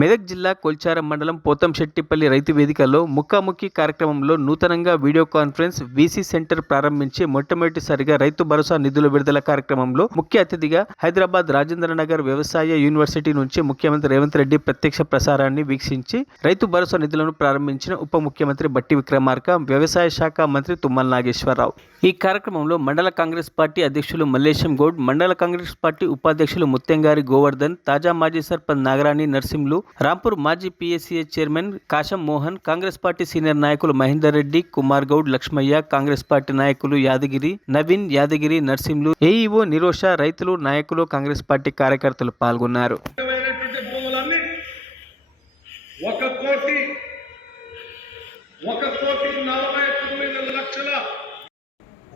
మెదక్ జిల్లా కొల్చారం మండలం పోతంశెట్టిపల్లి రైతు వేదికలో ముఖాముఖి కార్యక్రమంలో నూతనంగా వీడియో కాన్ఫరెన్స్ వీసీ సెంటర్ ప్రారంభించి మొట్టమొదటిసారిగా రైతు భరోసా నిధుల విడుదల కార్యక్రమంలో ముఖ్య అతిథిగా హైదరాబాద్ రాజేంద్రనగర్ వ్యవసాయ యూనివర్సిటీ నుంచి ముఖ్యమంత్రి రేవంత్ రెడ్డి ప్రత్యక్ష ప్రసారాన్ని వీక్షించి రైతు భరోసా నిధులను ప్రారంభించిన ఉప ముఖ్యమంత్రి బట్టి విక్రమార్క, వ్యవసాయ శాఖ మంత్రి తుమ్మల నాగేశ్వరరావు. ఈ కార్యక్రమంలో మండల కాంగ్రెస్ పార్టీ అధ్యక్షులు మల్లేశం గౌడ్, మండల కాంగ్రెస్ పార్టీ ఉపాధ్యక్షులు ముత్యంగారి గోవర్ధన్, తాజా మాజీ సర్పంచ్ నాగరాణి నర్సింహులు, రాంపూర్ మాజీ PSCS chairman Kasam Mohan, Congress party senior నాయకులు మహేందర్ రెడ్డి, కుమార్ గౌడ్, లక్ష్మయ్య, కాంగ్రెస్ పార్టీ నాయకులు యాదగిరి, నవీన్, యాదగిరి, నర్సింహులు, ఏఈఓ నిరోష, రైతులు, నాయకులు, కాంగ్రెస్ పార్టీ కార్యకర్తలు పాల్గొన్నారు.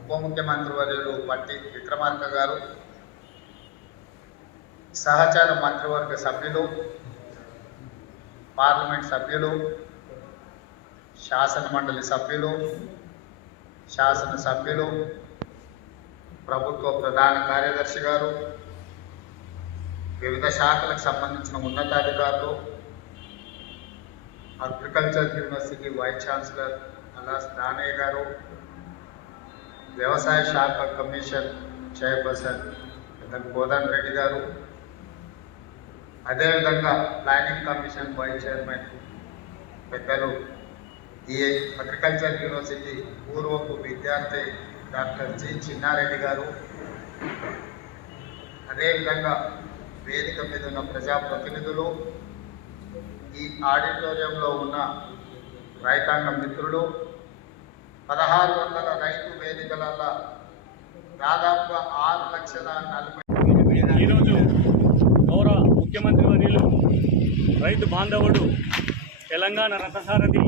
ఉప ముఖ్యమంత్రి వర్యులు బట్టి విక్రమార్క గారు, సహచార మంత్రివర్గ సభ్యులు, పార్లమెంట్ సభ్యులు, శాసన మండలి సభ్యులు, శాసనసభ్యులు, ప్రభుత్వ ప్రధాన కార్యదర్శి గారు, వివిధ శాఖలకు సంబంధించిన ఉన్నతాధికారులు, agriculture university vice chancellor అలాస్ Danayya గారు, వ్యవసాయ శాఖ కమిషన్ చైర్పర్సన్ పెద్దలు కోదండ రెడ్డి గారు, అదేవిధంగా ప్లానింగ్ కమిషన్ వైస్ చైర్మన్ పెద్దలు అగ్రికల్చర్ యూనివర్సిటీ పూర్వపు విద్యార్థి డాక్టర్ జి చిన్నారెడ్డి గారు, అదేవిధంగా వేదిక మీద ఉన్న ప్రజాప్రతినిధులు, ఈ ఆడిటోరియంలో ఉన్న రైతాంగ మిత్రులు, 1600 రైతు వేదికలలో దాదాపుగా 6,40,000. ఈరోజు గౌరవ ముఖ్యమంత్రి వర్యులు రైతు బాంధవుడు తెలంగాణ రథసారథి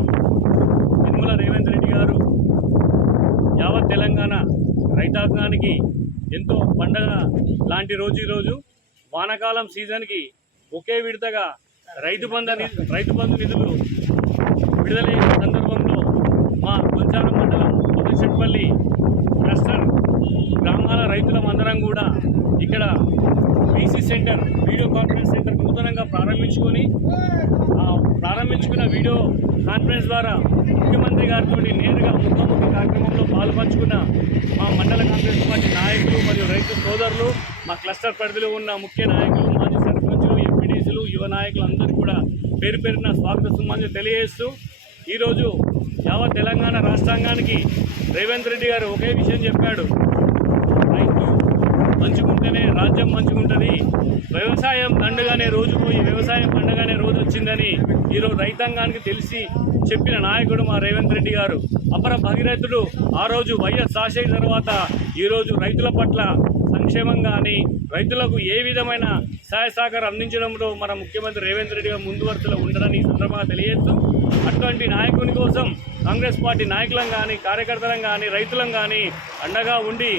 యనమల రేవంత్ రెడ్డి గారు యావత్ తెలంగాణ రైతాంగానికి ఎంతో పండగ లాంటి రోజు ఈరోజు వానాకాలం సీజన్కి ఒకే విడతగా రైతు బంధు నిధులు విడుదలైన సందర్భంలో మా కొల్చారం మండలం పోతంశెట్టిపల్లి క్లస్టర్ గ్రామాల రైతులం అందరం కూడా ఇక్కడ VC centre, video conference centre నూతనంగా ప్రారంభించుకున్న వీడియో కాన్ఫరెన్స్ ద్వారా ముఖ్యమంత్రి గారితో నేరుగా ముఖాముఖి కార్యక్రమంలో పాల్పంచుకున్న మా మండల కాంగ్రెస్ పార్టీ నాయకులు మరియు రైతు సోదరులు, మా క్లస్టర్ పరిధిలో ఉన్న ముఖ్య నాయకులు, మాజీ సర్పంచులు, ఎంపీడీసీలు, యువ నాయకులు అందరూ కూడా పేరు పేరున స్వాగత సుమాంజలి తెలియజేస్తూ, ఈరోజు యావత్ తెలంగాణ రాష్ట్రాంగానికి రేవంత్ రెడ్డి గారు ఒకే విషయం చెప్పాడు, రైతు మంచుకుంటేనే రాజ్యం మంచుకుంటుంది, వ్యవసాయం దండగానే రోజు పోయి వ్యవసాయం పండగానే రోజు వచ్చిందని ఈరోజు రైతాంగానికి తెలిసి చెప్పిన నాయకుడు మా రేవంత్ రెడ్డి గారు. అపర భగీరథుడు. ఆ రోజు వైఎస్ రాజశేఖర్ తర్వాత ఈరోజు రైతుల పట్ల సంక్షేమం కానీ రైతులకు ఏ విధమైన సహాయ సహకారం అందించడంలో మన ముఖ్యమంత్రి రేవంత్ రెడ్డి గారు ముందు వరుసలో ఉండరని సందర్భంగా తెలియజేస్తూ, అటువంటి నాయకుని కోసం కాంగ్రెస్ పార్టీ నాయకులం కానీ, కార్యకర్తలం కానీ, రైతులం కానీ అండగా ఉండి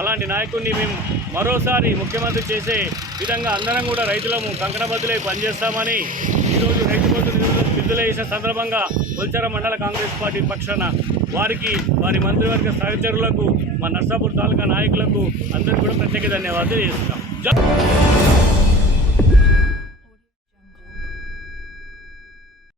అలాంటి నాయకుడిని మేము మరోసారి ముఖ్యమంత్రి చేసే విధంగా అందరం కూడా రైతులము కంకణబద్దులై పనిచేస్తామని ఈరోజు రైతు బంధు విడుదల చేసిన సందర్భంగా కొల్చారం మండల కాంగ్రెస్ పార్టీ పక్షాన వారికి, వారి మంత్రివర్గ సహచరులకు, మా నర్సాపూర్ తాలూకా నాయకులకు అందరికీ కూడా ప్రత్యేక ధన్యవాదాలు చేస్తున్నాం.